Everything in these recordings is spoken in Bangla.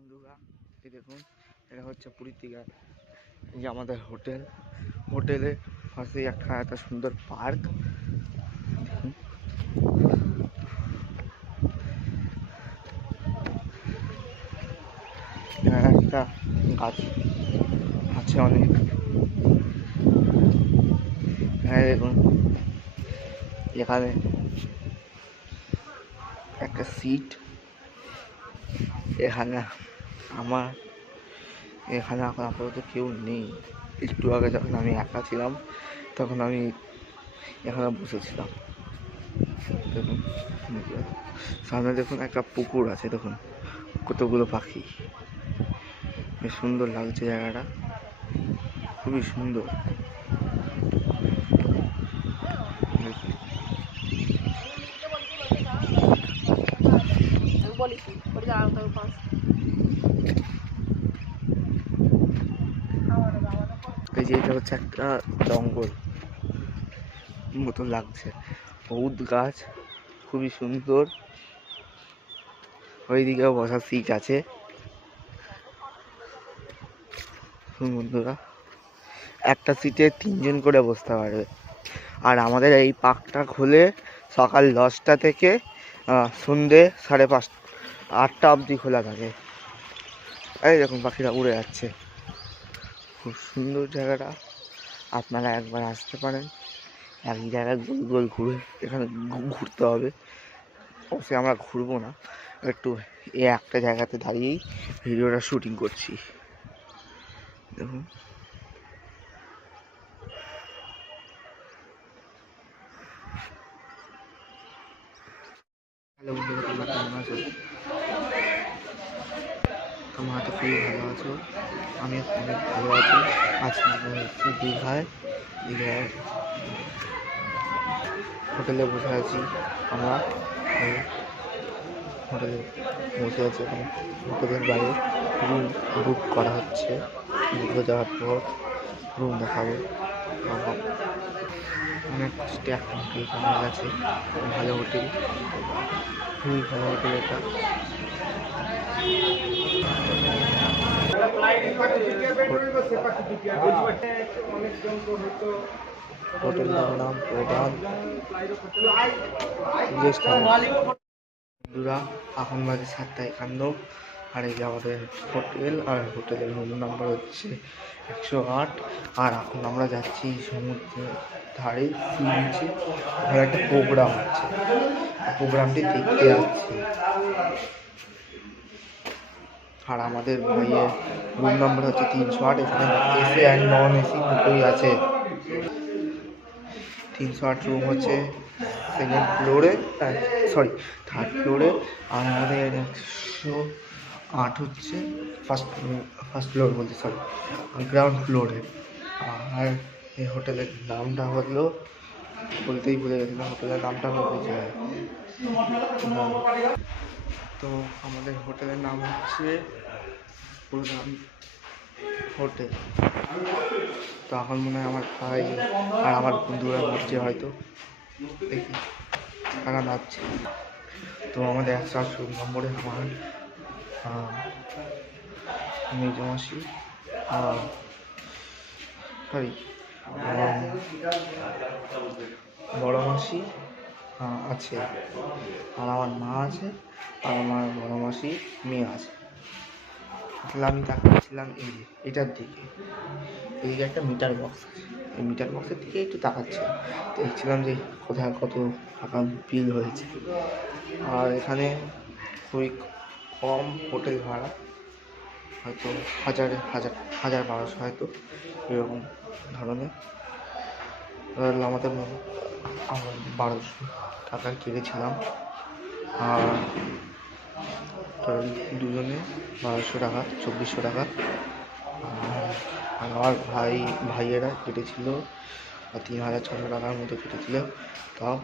বন্ধুরা, এই দেখুন, এটা হচ্ছে পুরীর এই আমাদের হোটেল হোটেলের পাশেই একটা এত সুন্দর পার্ক। দেখুন একটা গাছ আছে অনেক। এখানে দেখুন, এখানে একটা সিট। এখানে আমার। এখানে এখন আপাতত কেউ নেই। একটু আগে যখন আমি একা ছিলাম, তখন আমি এখানে বসেছিলাম। দেখুন, সামনে দেখুন একটা পুকুর আছে, দেখুন। কতগুলো পাখি। বেশ সুন্দর লাগছে জায়গাটা। খুবই সুন্দর। বলিস ওটা দাঁড়াও তোর পাশ এই যে এটা হচ্ছে একটা জঙ্গল মতো লাগছে। বহুত গাছ, খুবই সুন্দর। ওইদিকেও বসার সিট আছে। বন্ধুরা, একটা সিটে তিনজন করে বসতে পারবে। আর আমাদের এই পার্কটা খুলে সকাল দশটা থেকে সন্ধে সাড়ে পাঁচ, আটটা অবধি খোলা থাকে। এই দেখুন পাখিরা উড়ে যাচ্ছে। খুব সুন্দর জায়গাটা। আপনারা একবার আসতে পারেন। একই জায়গায় গোল গোল ঘুরে এখানে ঘুরতে হবে। অবশ্যই আমরা ঘুরবো না। একটু এ একটা জায়গাতে দাঁড়িয়েই ভিডিওটা শ্যুটিং করছি। দেখুন হ্যালো বন্ধুরা তোমরা কেমন আছো তোমরা হয়তো খুবই ভালো আছো। আমি অনেক ভালো আছি। আজকে আমরা হচ্ছে দীঘায়। দীঘায় হোটেলে বসে আছি আমরা। হোটেলে বসে আছি এখন। হোটেলের বাইরে রুম বুক করা হচ্ছে। বুকে যাওয়ার পর রুম দেখাবো। অনেক এখন হোটেল পাওয়া গেছে ভালো হোটেল। খুবই ভালো হোটেল এটা। নাম এখন বাজে সাতটা একান্ন। আর এই যে আমাদের হোটেল, আর হোটেলের রুম নাম্বার হচ্ছে একশো আট। আর এখন আমরা যাচ্ছি সমুদ্রের ধারে, সি ওখানে একটা প্রোগ্রাম আছে। প্রোগ্রামটি দেখতে যাচ্ছি। আর আমাদের ভাইয়ের রুম নাম্বার হচ্ছে তিনশো আট, এখানে এসি অ্যান্ড নন এসি দুটোই আছে। তিনশো আট রুম হচ্ছে সেকেন্ড ফ্লোরে সরি থার্ড ফ্লোরে আর আমাদের একশো আট হচ্ছে ফার্স্ট ফার্স্ট ফ্লোর বলছি সরি গ্রাউন্ড ফ্লোরে আর এই হোটেলের নামটা হলো, বলতেই ভুলে গেছিলাম হোটেলের নামটা চাই তো আমাদের হোটেলের নাম হচ্ছে প্রধান হোটেল তো এখন মনে হয় আমার ভাই আর আমার বন্ধুরা নাচছে হয়তো। দেখি কারা নাচছে। তো আমাদের একশো আটশো নম্বরে আমার আহ, মেজ মাসি সরি বড় মাসি আছে। আর আমার মা আছে আর আমার বড় মাসি মেয়ে আছে। তাহলে আমি তাকাচ্ছিলাম এই যে, এটার দিকে। এদিকে একটা মিটার বক্স এই মিটার বক্সের দিকে একটু তাকাচ্ছি। দেখছিলাম যে কোথায় কত টাকা বিল হয়েছে। আর এখানে খুবই কম হোটেল ভাড়া। হয়তো হাজারে, হাজার হাজার বারোশো হয়তো এরকম ধরনের। আমাদের আমরা বারোশো টাকা কেটেছিলাম। আর টোটাল দুজনে বারোশো টাকা, চব্বিশশো টাকা। আর আমার ভাই, ভাইয়েরা কেটেছিল তিন হাজার ছশো টাকার মতো কেটেছিল। তাও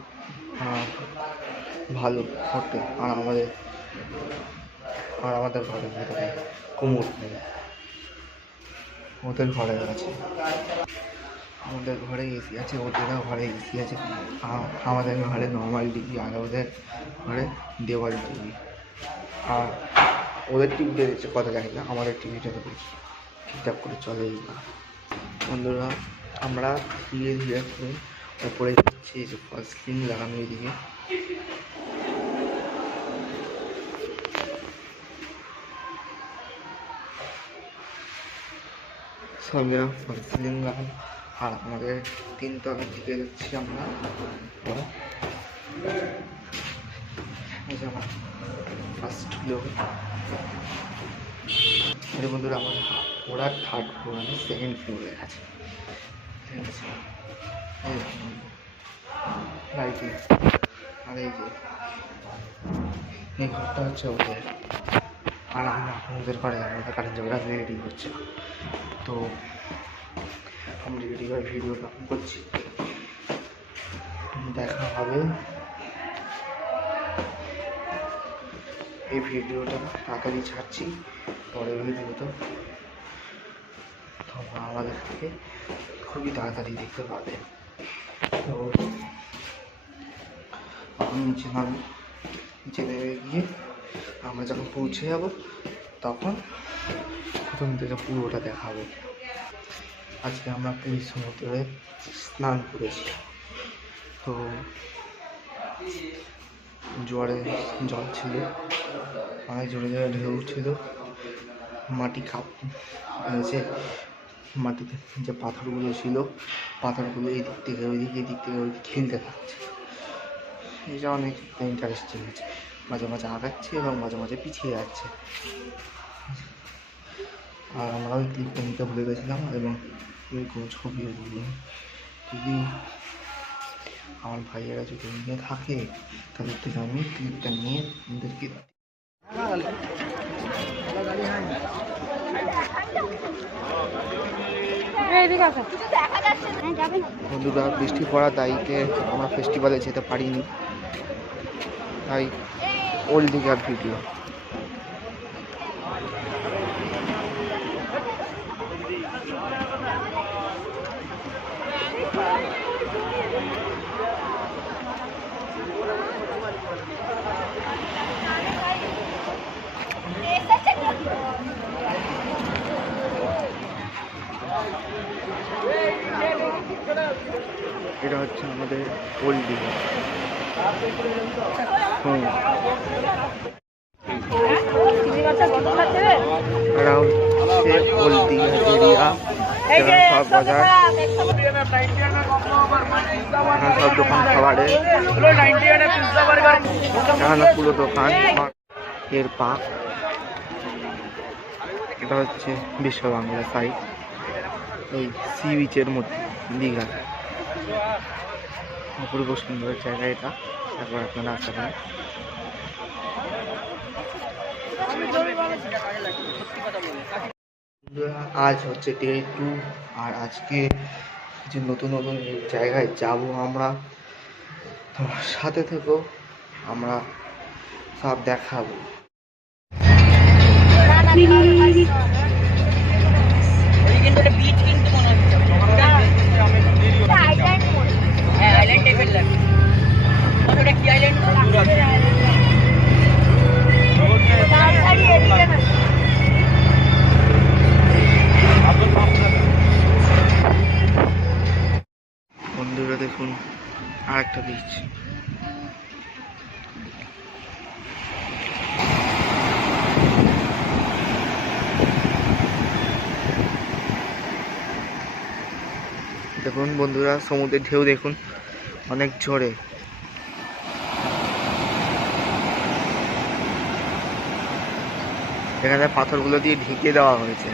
ভালো হোটেল আর আমাদের আর আমাদের ঘরে ভেতরে কুমোর নেই। ওদের ঘরে আছে। আমাদের ঘরে এসি আছে, ওদেরও ঘরে এসি আছে। আমাদের ঘরে নর্মাল টিভি আর ওদের ঘরে দেওয়াল টিভি আর ওদের টিভি বেড়েছে কথা জানি না, আমাদের টিভিটা তো বেশি ঠিকঠাক করে চলেই না। বন্ধুরা, আমরা ধীরে ধীরে করে ওপরে যাচ্ছি যে ফলস স্ক্রিন লাগানো এদিকে। সব ফলস সিলিং লাগানো। আর আমাদের তিনতলার দিকে যাচ্ছি আমরা। আমার ফার্স্ট ফ্লোর আরে বন্ধুরা, আমার ওরা থার্ড ফ্লোর আমি সেকেন্ড ফ্লোরে আছে। ঠিক আছে? লাইটিং আর এই যে, এই ঘরটা হচ্ছে ওদের। আর আমরা আমাদের ঘরে আমাদের কারেন্ট যাবে রেডি হচ্ছে তো আমি রেডি হয়ে ভিডিওটা করছি। দেখা হবে। এই ভিডিওটা তাড়াতাড়ি ছাড়ছি পরের ভিডিওতে তোমরা আমাদের থেকে খুবই তাড়াতাড়ি দেখতে পাবে। তো আমি নিচে নামি গিয়ে আমরা যখন পৌঁছে যাব, তখন প্রথম থেকে পুরোটা দেখাবো। আজকে আমরা পুরী সমুদ্রে স্নান করেছি। তো জোয়ারে জল ছিল। অনেক জোরে জোরে ঢেউ ছিল মাটি কাপ যে মাটিতে যে পাথরগুলো ছিল, পাথরগুলো এই দিক থেকে ওই দিকে দিক থেকে ওই দিকে খেলতে থাকছে এটা অনেক ইন্টারেস্টিং আছে মাঝে মাঝে আগাচ্ছে এবং মাঝে মাঝে পিছিয়ে যাচ্ছে। আর আমরা ওই ক্লিপটা নিতে ভুলে গেছিলাম এবং কোনো ছবিও দিই যদি আমার ভাইয়েরা যদি নিয়ে থাকে, তাদের থেকে আমি ক্লিপটা নিয়ে ওদেরকে বন্ধুরা বৃষ্টি পড়া তাইকে আমরা ফেস্টিভ্যালে যেতে পারিনি। তাই ওল্ড দিঘার ভিডিও এটা হচ্ছে আমাদের ওল্ড দীঘা। হুম। এটা হচ্ছে ওল্ড দীঘা এরিয়া। এখানে সব বাজার। এখানে সব দোকান এখানে পুরো দোকান। এর পাক এটা হচ্ছে বিশ্ব বাংলা সাইড এই সি বিচের মধ্যে দীঘা অপূর্ব সুন্দর জায়গা এটা। একবার আপনারা আসতে পারেন আজ হচ্ছে ডে টু আর আজকে কিছু নতুন নতুন জায়গায় যাব আমরা তোমার সাথে থেকেও আমরা সব দেখাবো। আইল্যান্ড মোড় তাড়াতাড়ি এদিকে না। বন্ধুরা দেখুন আর একটা বিচ দেখুন বন্ধুরা সমুদ্রের ঢেউ দেখুন। অনেক জোরে। এখানে পাথরগুলো দিয়ে ঢেকে দেওয়া হয়েছে।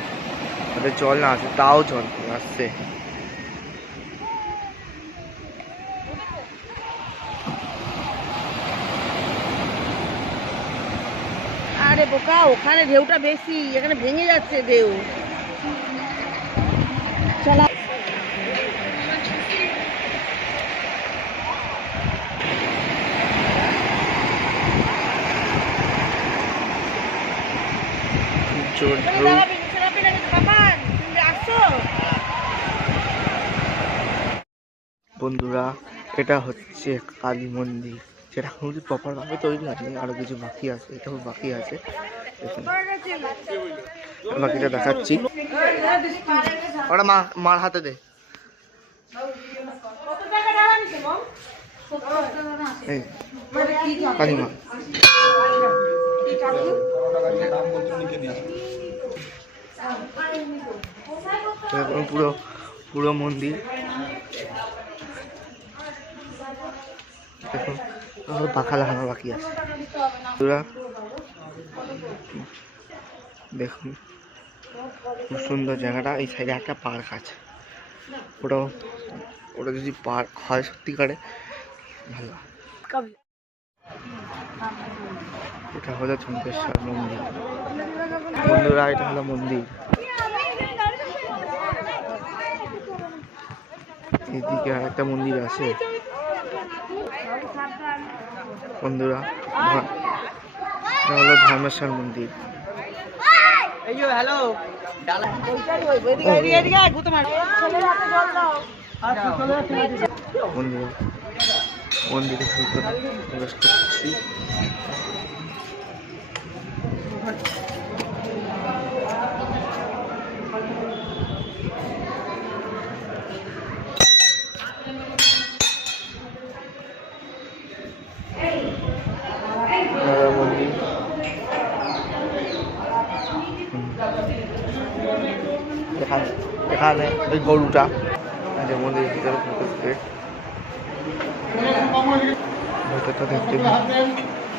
যাতে জল না আসে, তাও জল আসছে। আরে বোকা, ওখানে ঢেউটা বেশি, এখানে ভেঙে যাচ্ছে ঢেউ চলা বন্ধুরা এটা হচ্ছে কালী মন্দির। যেটা এখনও প্রপারভাবে তৈরি হয়নি আরও কিছু বাকি আছে এটাও বাকি আছে। বাকিটা দেখাচ্ছি। ওটা মা মার হাতে দে। কালিমা এরকম পুরো পুরো মন্দির। দেখুন পাখা লাগানো বাকি আছে। দেখুন, খুব সুন্দর জায়গাটা। এই সাইডে একটা পার্ক আছে। ওটা ওটা যদি পার্ক হয় সত্যিকারে, ভালো। এটা হলো চন্দ্রেশ্বর মন্দির। বন্ধুরা এটা হলো মন্দির। এদিকে আর একটা মন্দির আছে। বন্ধুরা এটা হলো ধর্মেশ্বর মন্দির। বন্ধুরা মন্দিরে প্রবেশ করছি। এখানে ওই গরুটা মন্দিরের ভিতরে দেখতে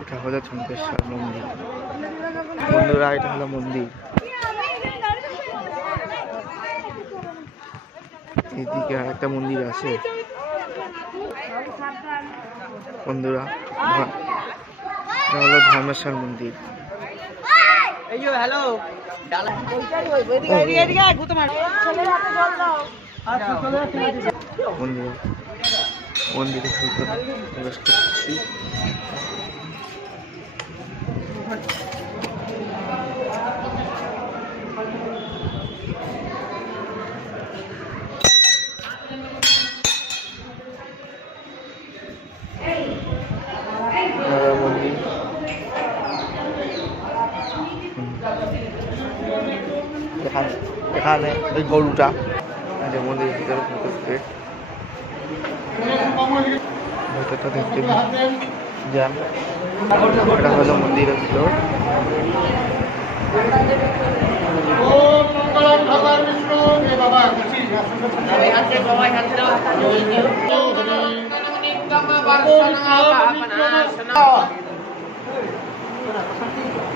এটা হলো চন্দ্রেশ্বর মন্দির। বন্ধুরা এটা হলো মন্দির। এদিকে আর একটা মন্দির আছে। বন্ধুরা এটা হলো ধর্মেশ্বর মন্দির। এদিকে এদিকে এদিকে আয়, গুঁতো মার। বন্ধুরা মন্দিরের ভিতরে প্রবেশ করছি। এখানে এখানে ওই গরুটা মন্দিরের ভিতরে ভেতরটা দেখতে যান। এটা হলো মন্দিরের ভিতর।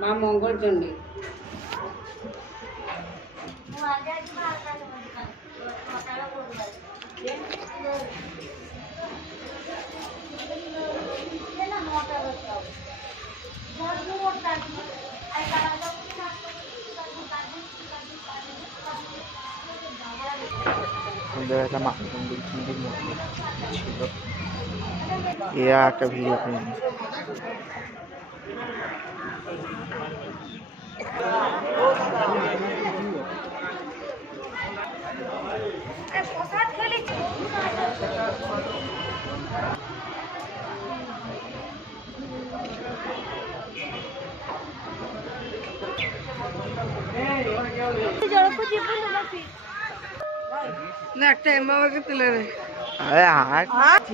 মা মঙ্গল চণ্ডী আমাদের একটা মা মন্দির মন্দির মন্দির ছিল এ একটা ভিডিও করে না একটা এমবাবাকে তুলে রে। আরে হাট?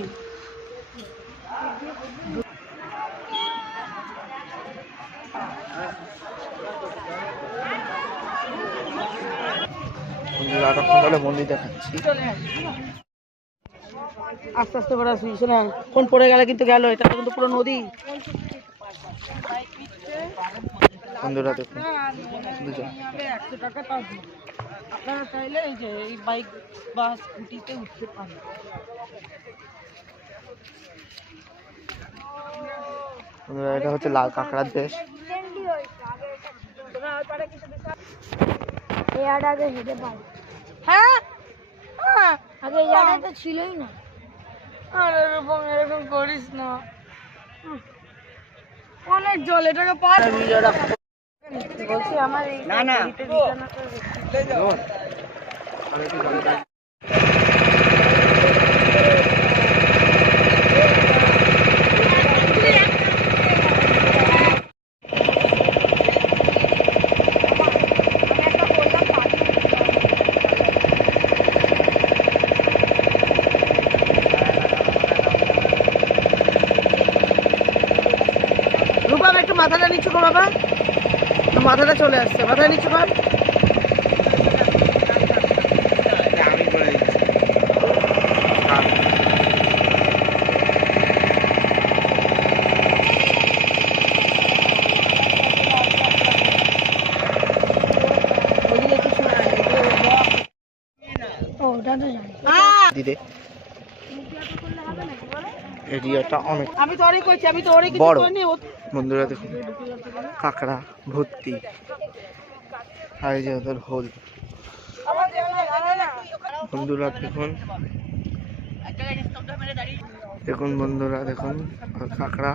এতক্ষণ ধরে মন্দির দেখাচ্ছি। আস্তে আস্তে করে আসবি শোনা কোন পড়ে গেলে কিন্তু গেল এটা কিন্তু পুরো নদী। বন্ধুরা দেখুন আপনারা চাইলে এই যে এই বাইক বা স্কুটিতে উঠতে পারেন। এটা হচ্ছে লাল কাঁকড়ার দেশ। আট আগে হেঁটে পাই হ্যাঁ? হ্যাঁ। আগে তো ছিলই না। আর এরকম এরকম করিস না। অনেক জল এটাকে পার বলছি আমার না না। মাথাটা নিচু কর বাবা। মাথাটা চলে আসছে মাথায় নিচু কর এটা আমি করে দিচ্ছি হ্যাঁ। ওদিকে কিছু নাই ও ওটা তো জানি দিদে এরিয়াটা অনেক আমি তো অনেক করছি আমি তো অনেক বড়। বন্ধুরা দেখুন কাঁকড়া ভর্তি আর যে ওদের হোল বন্ধুরা দেখুন দেখুন বন্ধুরা দেখুন কাঁকড়া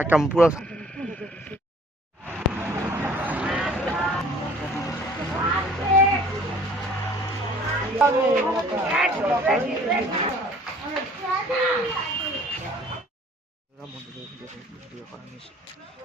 একটা পুরো বন্ধুরা ভিডিও করা নিষেধ তাই